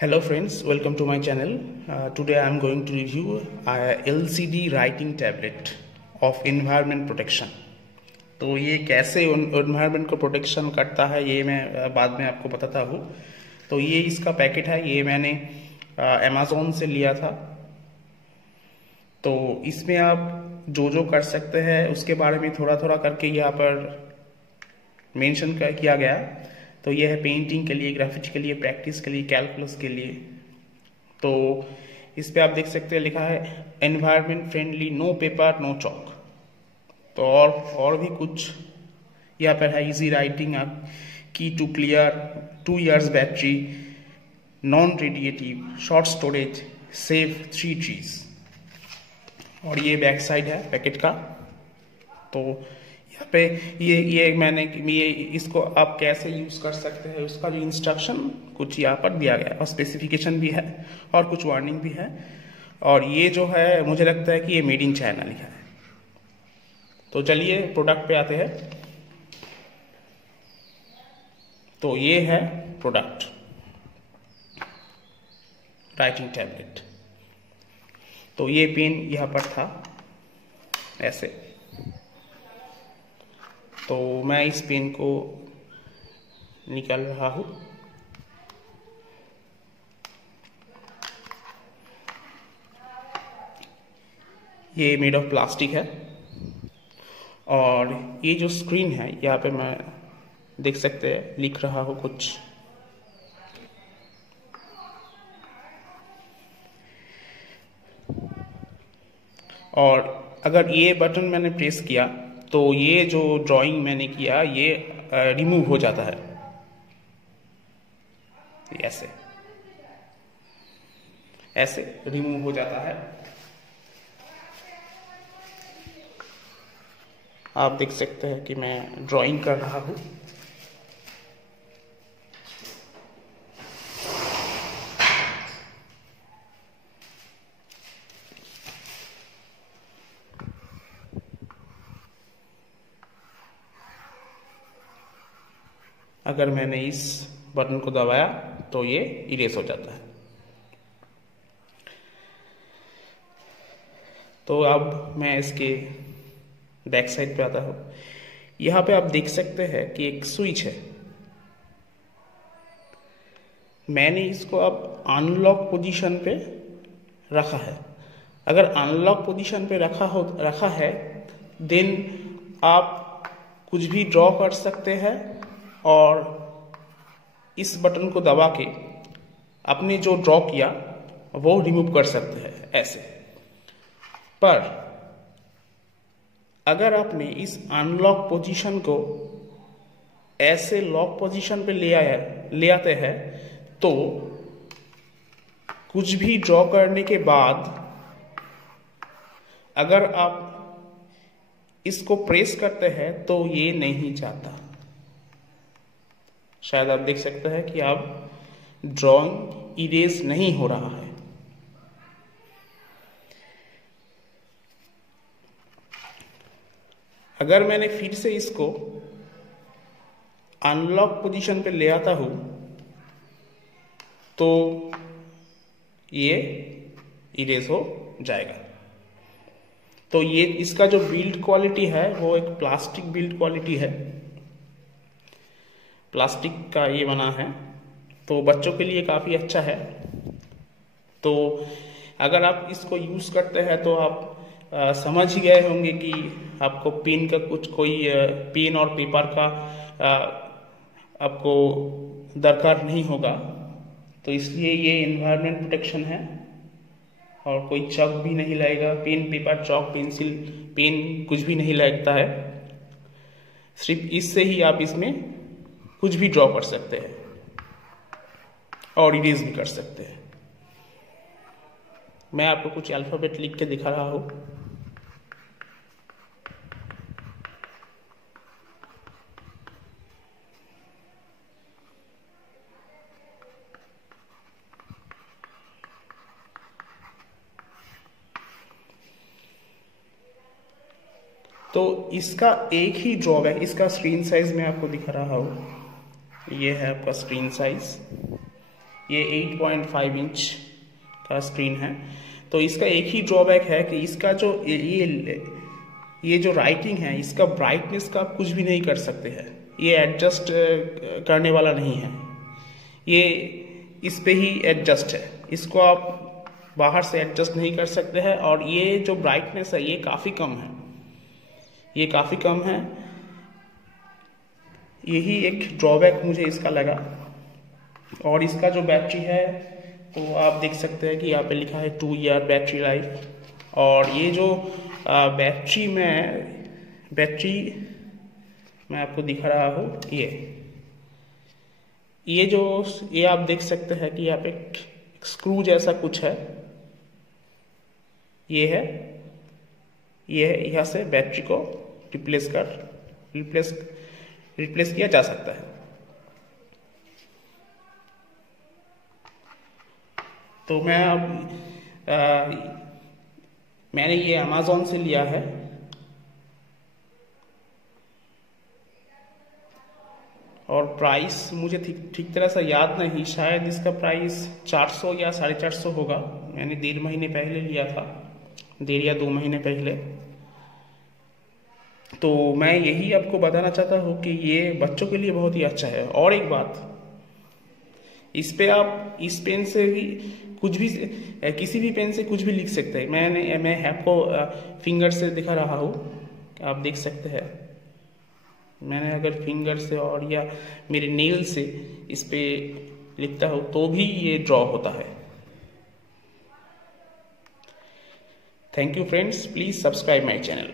Hello friends, welcome to my channel. Today I am going to review LCD writing tablet of environment protection. तो ये कैसे environment को protection करता है ये मैं बाद में आपको बताता हूँ। तो ये इसका पैकेट है, ये मैंने Amazon से लिया था। तो इसमें आप जो कर सकते हैं उसके बारे में थोड़ा थोड़ा करके यहाँ पर मेंशन किया गया। तो यह है पेंटिंग के लिए, ग्राफिक्स के लिए, प्रैक्टिस के लिए, कैलकुलस के लिए। तो इस पे आप देख सकते हैं लिखा है environment friendly, no paper no chalk. तो और भी कुछ यहाँ पर है, easy writing, key to clear, 2 years battery, non radiative, short storage, save 3 trees। और ये बैक साइड है पैकेट का। तो यहाँ पे ये इसको आप कैसे यूज कर सकते हैं उसका जो इंस्ट्रक्शन कुछ यहाँ पर दिया गया है और स्पेसिफिकेशन भी है और कुछ वार्निंग भी है। और ये जो है मुझे लगता है कि ये मेड इन चाइना लिखा है। तो चलिए प्रोडक्ट पे आते हैं। तो ये है प्रोडक्ट, राइटिंग टैबलेट। तो ये पेन यहाँ पर था ऐसे। तो मैं इस पेन को निकाल रहा हूँ। ये मेड ऑफ प्लास्टिक है और ये जो स्क्रीन है यहाँ पे मैं देख सकते हैं लिख रहा हूँ कुछ। और अगर ये बटन मैंने प्रेस किया तो ये जो ड्राइंग मैंने किया ये रिमूव हो जाता है ऐसे रिमूव हो जाता है। आप देख सकते हैं कि मैं ड्राइंग कर रहा हूँ। अगर मैंने इस बटन को दबाया तो ये इरेज हो जाता है। तो अब मैं इसके बैक साइड पे आता हूँ। यहाँ पे आप देख सकते हैं कि एक स्विच है। मैंने इसको अब अनलॉक पोजीशन पे रखा है। अगर अनलॉक पोजीशन पे रखा है देन आप कुछ भी ड्रॉ कर सकते हैं और इस बटन को दबा के आपने जो ड्रॉ किया वो रिमूव कर सकते हैं ऐसे। पर अगर आपने इस अनलॉक पोजीशन को ऐसे लॉक पोजीशन पे ले आते हैं तो कुछ भी ड्रॉ करने के बाद अगर आप इसको प्रेस करते हैं तो ये नहीं जाता। शायद आप देख सकते हैं कि अब ड्राइंग इरेज नहीं हो रहा है। अगर मैंने फिर से इसको अनलॉक पोजीशन पे ले आता हूं तो ये इरेज हो जाएगा। तो ये इसका जो बिल्ड क्वालिटी है वो एक प्लास्टिक बिल्ड क्वालिटी है, प्लास्टिक का ये बना है। तो बच्चों के लिए काफ़ी अच्छा है। तो अगर आप इसको यूज़ करते हैं तो आप समझ ही गए होंगे कि आपको पेन का कोई पेन और पेपर का आपको दरकार नहीं होगा। तो इसलिए ये एनवायरनमेंट प्रोटेक्शन है और कोई चॉक भी नहीं लगेगा। Pen, paper, chalk, pencil, pen कुछ भी नहीं लगता है। सिर्फ इससे ही आप इसमें कुछ भी ड्रॉ कर सकते हैं और इरेज भी कर सकते हैं। मैं आपको कुछ अल्फाबेट लिख के दिखा रहा हूं। तो इसका एक ही ड्रॉबैक, इसका स्क्रीन साइज मैं आपको दिखा रहा हूं। ये है आपका स्क्रीन साइज। ये 8.5 इंच का स्क्रीन है। तो इसका एक ही ड्रॉबैक है कि इसका जो ये जो राइटिंग है, इसका ब्राइटनेस का आप कुछ भी नहीं कर सकते हैं। ये एडजस्ट करने वाला नहीं है, ये इस पे ही एडजस्ट है, इसको आप बाहर से एडजस्ट नहीं कर सकते हैं। और ये जो ब्राइटनेस है ये काफ़ी कम है, ये काफ़ी कम है। यही एक ड्रॉबैक मुझे इसका लगा। और इसका जो बैटरी है तो आप देख सकते हैं कि यहाँ पे लिखा है 2 ईयर बैटरी लाइफ। और ये जो बैटरी मैं आपको दिखा रहा हूँ, ये आप देख सकते हैं कि यहाँ पे एक स्क्रू जैसा कुछ है, ये है यहाँ से बैटरी को रिप्लेस किया जा सकता है। तो मैंने ये अमेज़न से लिया है। और प्राइस मुझे ठीक तरह से याद नहीं, शायद इसका प्राइस 400 या 450 होगा। मैंने 1.5 महीने पहले लिया था, 1.5 या 2 महीने पहले। तो मैं यही आपको बताना चाहता हूँ कि ये बच्चों के लिए बहुत ही अच्छा है। और एक बात, इस पे आप इस पेन से भी किसी भी पेन से कुछ भी लिख सकते हैं। मैं आपको फिंगर से दिखा रहा हूँ, आप देख सकते हैं। मैंने अगर फिंगर से और या मेरे नेल से इस पे लिखता हूँ तो भी ये ड्रॉ होता है। Thank you friends, please subscribe my channel.